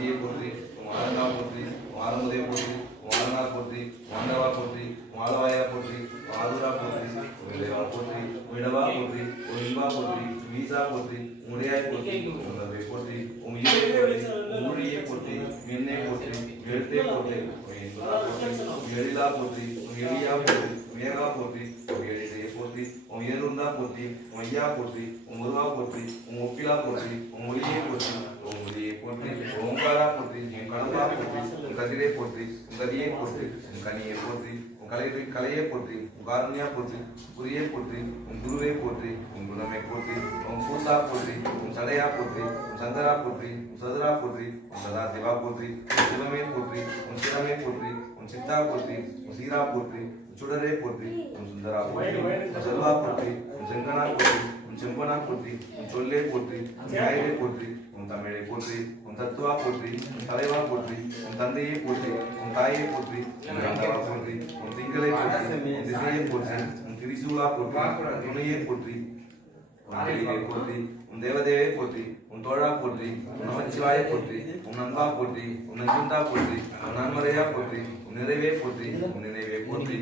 ஆதியை போற்றி ஆனந்தா போற்றி ஆரமுதை போற்றி ஆனந்தா போற்றி ஆண்டவா போற்றி ஆலவாயா போற்றி ஆதுரா போற்றி உயிரவா போற்றி உயிடவா போற்றி இன்பா போற்றி வீசா போற்றி உடையாய் போற்றி உணர்வை போற்றி உயிரை போற்றி ஊழியை போற்றி மென்னை போற்றி எழுத்தே போற்றி எழிலா போற்றி எளியா போற்றி மேகா போற்றி எழிலையை போற்றி உயர்ந்தா போற்றி ஐயா போற்றி முருகா போற்றி ஒப்பிலா போற்றி மொழியை போற்றி மொழியை போற்றி ஓங்காரா போற்றி கணவா போற்றி கதிரை போற்றி கதியை போற்றி கனியை போற்றி கலையை போற்றி காரணியா போற்றி புரியை போற்றி குருவை போற்றி குணமை போற்றி பூசா போற்றி சடையா போற்றி சந்தரா போற்றி சதுரா போற்றி சதா சிவா போற்றி சிவமே போற்றி சிரமே போற்றி சித்தா போற்றி சீரா போற்றி சுடரே போற்றி சுந்தரா போற்றி செல்வா போற்றி செங்கனா போற்றி செம்பனா போற்றி சொல்லே போற்றி ஞாயிறை போற்றி தமிழை போற்றி தத்துவா போற்றி தலைவா போற்றி தந்தையை போற்றி தாயை போற்றி கண்டவா போற்றி திங்களை போற்றி திசையை போற்றி திரிசூலா போற்றி துணையை போற்றி போற்றி தேவதேவை போற்றி தோழா போற்றி நமச்சிவாயை போற்றி நண்பா போற்றி நஞ்சுண்டா போற்றி நன்மறையா போற்றி நிறைவே போற்றி நினைவே போற்றி